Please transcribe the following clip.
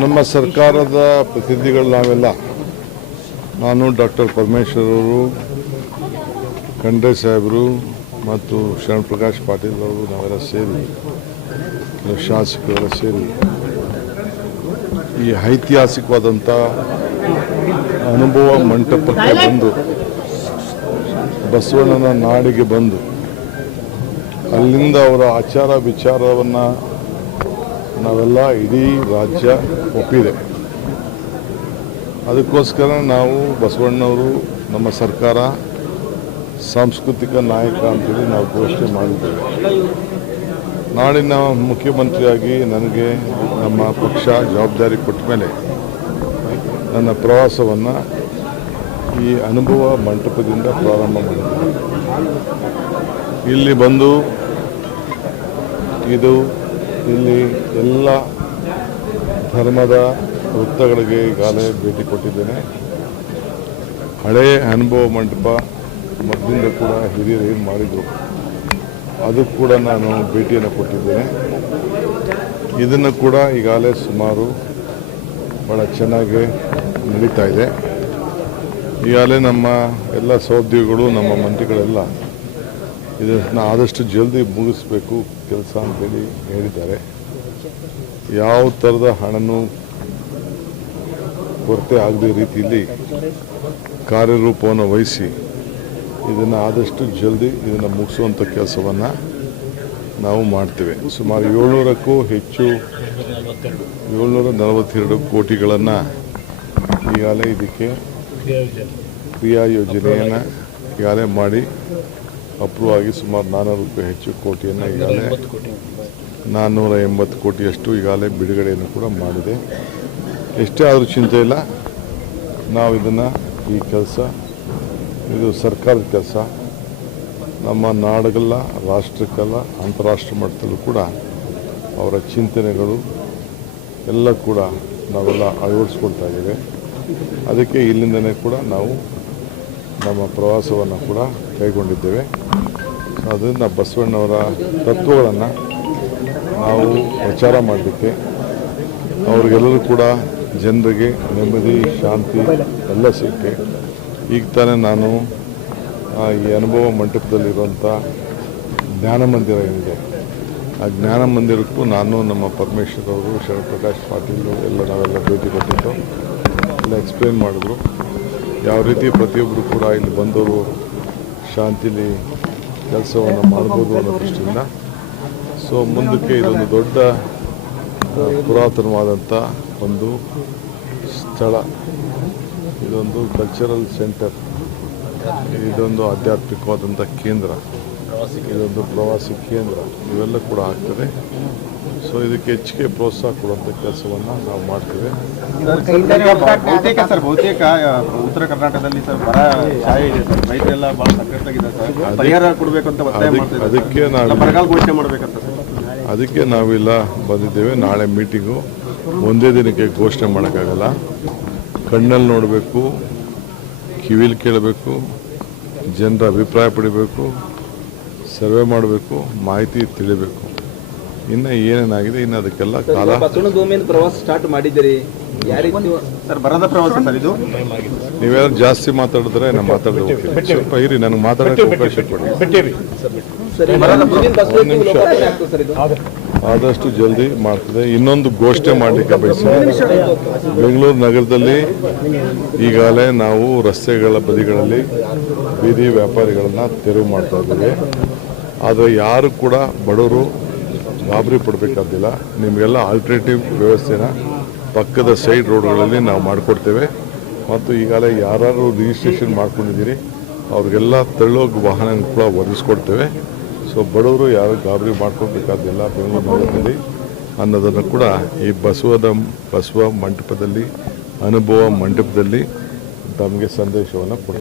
ನಮ್ಮ ಸರ್ಕಾರದ ಪ್ರತಿನಿಧಿಗಳು ನಾವೆಲ್ಲ, ನಾನು ಡಾಕ್ಟರ್ ಪರಮೇಶ್ವರ್ ಅವರು, ಖಂಡ್ರೆ ಸಾಹೇಬರು ಮತ್ತು ಶರಣ್ ಪ್ರಕಾಶ್ ಪಾಟೀಲ್ ಅವರು ನಾವೆಲ್ಲ ಸೇರಿ, ಶಾಸಕರೆಲ್ಲ ಸೇರಿ ಈ ಐತಿಹಾಸಿಕವಾದಂಥ ಅನುಭವ ಮಂಟಪಕ್ಕೆ ಬಂದು ಬಸವಣ್ಣನ ನಾಡಿಗೆ ಬಂದು ಅಲ್ಲಿಂದ ಅವರ ಆಚಾರ ವಿಚಾರವನ್ನು ನಾವೆಲ್ಲ ಇಡೀ ರಾಜ್ಯ ಒಪ್ಪಿದೆ. ಅದಕ್ಕೋಸ್ಕರ ನಾವು ಬಸವಣ್ಣವರು ನಮ್ಮ ಸರ್ಕಾರ ಸಾಂಸ್ಕೃತಿಕ ನಾಯಕ ಅಂತೇಳಿ ನಾವು ಘೋಷಣೆ ಮಾಡಿದ್ದೇವೆ. ನಾಡಿನ ಮುಖ್ಯಮಂತ್ರಿಯಾಗಿ ನನಗೆ ನಮ್ಮ ಪಕ್ಷ ಜವಾಬ್ದಾರಿ ಕೊಟ್ಟ ಮೇಲೆ ನನ್ನ ಪ್ರವಾಸವನ್ನು ಈ ಅನುಭವ ಮಂಟಪದಿಂದ ಪ್ರಾರಂಭ ಮಾಡಿದ್ದೇವೆ. ಇಲ್ಲಿ ಬಂದು ಇಲ್ಲಿ ಎಲ್ಲ ಧರ್ಮದ ವೃತ್ತಗಳಿಗೆ ಈಗಾಗಲೇ ಭೇಟಿ ಕೊಟ್ಟಿದ್ದೇನೆ. ಹಳೆಯ ಅನುಭವ ಮಂಟಪ ಮೊದಲಿಂದ ಕೂಡ ಹಿರಿಯರು ಏನು ಮಾಡಿದರು ಅದಕ್ಕೆ ಕೂಡ ನಾನು ಭೇಟಿಯನ್ನು ಕೊಟ್ಟಿದ್ದೇನೆ. ಇದನ್ನು ಕೂಡ ಈಗಾಗಲೇ ಸುಮಾರು ಭಾಳ ಚೆನ್ನಾಗಿ ನಡೀತಾ ಇದೆ. ಈಗಾಗಲೇ ನಮ್ಮ ಎಲ್ಲ ಸಹೋದ್ಯೋಗಿಗಳು, ನಮ್ಮ ಮಂತ್ರಿಗಳೆಲ್ಲ ಇದನ್ನು ಆದಷ್ಟು ಜಲ್ದಿ ಮುಗಿಸ್ಬೇಕು ಕೆಲಸ ಅಂತೇಳಿ ಹೇಳಿದ್ದಾರೆ. ಯಾವ ಥರದ ಹಣನೂ ಕೊರತೆ ಆಗದ ರೀತಿಯಲ್ಲಿ ಕಾರ್ಯರೂಪವನ್ನು ವಹಿಸಿ ಇದನ್ನು ಆದಷ್ಟು ಜಲ್ದಿ ಇದನ್ನು ಮುಗಿಸುವಂಥ ಕೆಲಸವನ್ನು ನಾವು ಮಾಡ್ತೇವೆ. ಸುಮಾರು 700ಕ್ಕೂ ಹೆಚ್ಚು 742 ಕೋಟಿಗಳನ್ನು ಈಗಾಗಲೇ ಇದಕ್ಕೆ ಕ್ರಿಯಾ ಯೋಜನೆಯನ್ನು ಈಗಾಗಲೇ ಮಾಡಿ ಅಪ್ರೂವ್ ಆಗಿ ಸುಮಾರು 400ಕ್ಕೂ ಹೆಚ್ಚು ಕೋಟಿಯನ್ನು ಈಗಾಗಲೇ 480 ಕೋಟಿಯಷ್ಟು ಈಗಾಗಲೇ ಬಿಡುಗಡೆಯನ್ನು ಕೂಡ ಮಾಡಿದೆ. ಎಷ್ಟೇ ಆದರೂ ಚಿಂತೆ ಇಲ್ಲ, ನಾವು ಇದನ್ನು ಈ ಕೆಲಸ ಇದು ಸರ್ಕಾರದ ಕೆಲಸ. ನಮ್ಮ ನಾಡಿಗೆಲ್ಲ, ರಾಷ್ಟ್ರಕ್ಕೆಲ್ಲ, ಅಂತಾರಾಷ್ಟ್ರೀಯ ಮಟ್ಟದಲ್ಲೂ ಕೂಡ ಅವರ ಚಿಂತನೆಗಳು ಎಲ್ಲ ಕೂಡ ನಾವೆಲ್ಲ ಅಳವಡಿಸ್ಕೊಳ್ತಾ ಇದ್ದೇವೆ. ಅದಕ್ಕೆ ಇಲ್ಲಿಂದನೇ ಕೂಡ ನಾವು ನಮ್ಮ ಪ್ರವಾಸವನ್ನು ಕೂಡ ಕೈಗೊಂಡಿದ್ದೇವೆ. ಅದರಿಂದ ಬಸವಣ್ಣವರ ತತ್ವಗಳನ್ನು ನಾವು ಪ್ರಚಾರ ಮಾಡಲಿಕ್ಕೆ, ಅವ್ರಿಗೆಲ್ಲರೂ ಕೂಡ ಜನರಿಗೆ ನೆಮ್ಮದಿ, ಶಾಂತಿ ಎಲ್ಲ ಸಿಕ್ಕೆ ಈಗ ತಾನೇ ನಾನು ಈ ಅನುಭವ ಮಂಟಪದಲ್ಲಿರುವಂಥ ಜ್ಞಾನ ಮಂದಿರ ಏನಿದೆ ಆ ಜ್ಞಾನ ಮಂದಿರಕ್ಕೂ ನಾನು, ನಮ್ಮ ಪರಮೇಶ್ವರ್ ಅವರು, ಶರಣ್ ಪ್ರಕಾಶ್ ಪಾಟೀಲ್ ಎಲ್ಲ ನಾವೆಲ್ಲ ಭೇಟಿ ಕೊಟ್ಟಿದ್ದು ಎಲ್ಲ ಎಕ್ಸ್ಪ್ಲೇನ್ ಮಾಡಿದ್ರು. ಯಾವ ರೀತಿ ಪ್ರತಿಯೊಬ್ಬರು ಕೂಡ ಇಲ್ಲಿ ಬಂದವರು ಶಾಂತಿಲಿ ಕೆಲಸವನ್ನು ಮಾಡ್ಬೋದು ಅನ್ನೋ ದೃಷ್ಟಿಯಿಂದ. ಸೊ ಮುಂದಕ್ಕೆ ಇದೊಂದು ದೊಡ್ಡ ಪುರಾತನವಾದಂಥ ಒಂದು ಸ್ಥಳ, ಇದೊಂದು ಕಲ್ಚರಲ್ ಸೆಂಟರ್, ಇದೊಂದು ಆಧ್ಯಾತ್ಮಿಕವಾದಂಥ ಕೇಂದ್ರ, ಇದೊಂದು ಪ್ರವಾಸಿ ಕೇಂದ್ರ, ಇವೆಲ್ಲ ಕೂಡ ಆಗ್ತದೆ. ಸೊ ಇದಕ್ಕೆ ಹೆಚ್ಚಿಗೆ ಪ್ರೋತ್ಸಾಹ ಕೊಡುವಂಥ ಕೆಲಸವನ್ನು ನಾವು ಮಾಡ್ತೇವೆ. ಬಹುತೇಕ ಉತ್ತರ ಕರ್ನಾಟಕದಲ್ಲಿ ಸರ್ ಬರ ಛಾಯೆ ಇದೆ ಸರ್. ರೈತರೆಲ್ಲ ಬಹಳ ಸಂಕಷ್ಟವಾಗಿದೆ ಸರ್. ಪರಿಹಾರ ಕೊಡಬೇಕು ಅಂತ ಒತ್ತಾಯ ಮಾಡ್ತಿದ್ದಾರೆ. ಅದಕ್ಕೆ ನಾವು ಬರಗಾಲ ಘೋಷಣೆ ಮಾಡಬೇಕಂತ ಸರ್. ಅದಕ್ಕೆ ನಾವೆಲ್ಲ ಬಂದಿದ್ದೇವೆ. ನಾಳೆ ಮೀಟಿಂಗು ಒಂದೇ ದಿನಕ್ಕೆ ಘೋಷಣೆ ಮಾಡೋಕ್ಕಾಗಲ್ಲ. ಕಣ್ಣಲ್ಲಿ ನೋಡಬೇಕು, ಕಿವಿಲಿ ಕೇಳಬೇಕು, ಜನರ ಅಭಿಪ್ರಾಯ ಪಡಿಬೇಕು, ಸರ್ವೆ ಮಾಡಬೇಕು, ಮಾಹಿತಿ ತಿಳಿಬೇಕು. ಇನ್ನು ಏನೇನಾಗಿದೆ ಇನ್ನು ಅದಕ್ಕೆಲ್ಲ ಕಾಲ. ಪ್ರವಾಸ ಸ್ಟಾರ್ಟ್ ಮಾಡಿದ್ದೀರಿ, ಸರ್ ಬರದ ಪ್ರವಾಸ ಸರ್ ಇದು. ನೀವೇನಾದ್ರು ಜಾಸ್ತಿ ಮಾತಾಡಿದ್ರೆ ನಾನು ಮಾತಾಡದೆ ಹೋಗ್ತೀನಿ. ಸ್ವಲ್ಪ ಇರಿ, ನನಗೆ ಮಾತಾಡೋಕ್ಕೆ ಅವಕಾಶ ಕೊಡಿ. ಆದಷ್ಟು ಜಲ್ದಿ ಮಾಡ್ತದೆ. ಇನ್ನೊಂದು ಘೋಷಣೆ ಮಾಡಲಿಕ್ಕೆ ಬಯಸ್ತೀನಿ. ಬೆಂಗಳೂರು ನಗರದಲ್ಲಿ ಈಗಾಗಲೇ ನಾವು ರಸ್ತೆಗಳ ಬದಿಗಳಲ್ಲಿ ಬೀದಿ ವ್ಯಾಪಾರಿಗಳನ್ನ ತೆರವು ಮಾಡ್ತಾ ಇದ್ದೀವಿ. ಆದರೆ ಯಾರು ಕೂಡ ಬಡವರು ಗಾಬರಿ ಪಡಬೇಕಾದಿಲ್ಲ. ನಿಮಗೆಲ್ಲ ಆಲ್ಟರ್ನೇಟಿವ್ ವ್ಯವಸ್ಥೆನ ಪಕ್ಕದ ಸೈಡ್ ರೋಡ್ಗಳಲ್ಲಿ ನಾವು ಮಾಡಿಕೊಡ್ತೇವೆ. ಮತ್ತು ಈಗಾಗಲೇ ಯಾರು ರಿಜಿಸ್ಟ್ರೇಷನ್ ಮಾಡ್ಕೊಂಡಿದ್ದೀರಿ ಅವ್ರಿಗೆಲ್ಲ ತೆರಳೋಗಿ ವಾಹನ ಕೂಡ ಒದಗಿಸ್ಕೊಡ್ತೇವೆ. ಸೊ ಬಡವರು ಯಾರು ಗಾಬರಿ ಮಾಡ್ಕೊಳ್ಬೇಕಾದಿಲ್ಲ ಬೆಂಗಳೂರು ನಗರದಲ್ಲಿ ಅನ್ನೋದನ್ನು ಕೂಡ ಈ ಬಸವ ಮಂಟಪದಲ್ಲಿ, ಅನುಭವ ಮಂಟಪದಲ್ಲಿ ತಮಗೆ ಸಂದೇಶವನ್ನು ಕೊಡ್ತೀವಿ.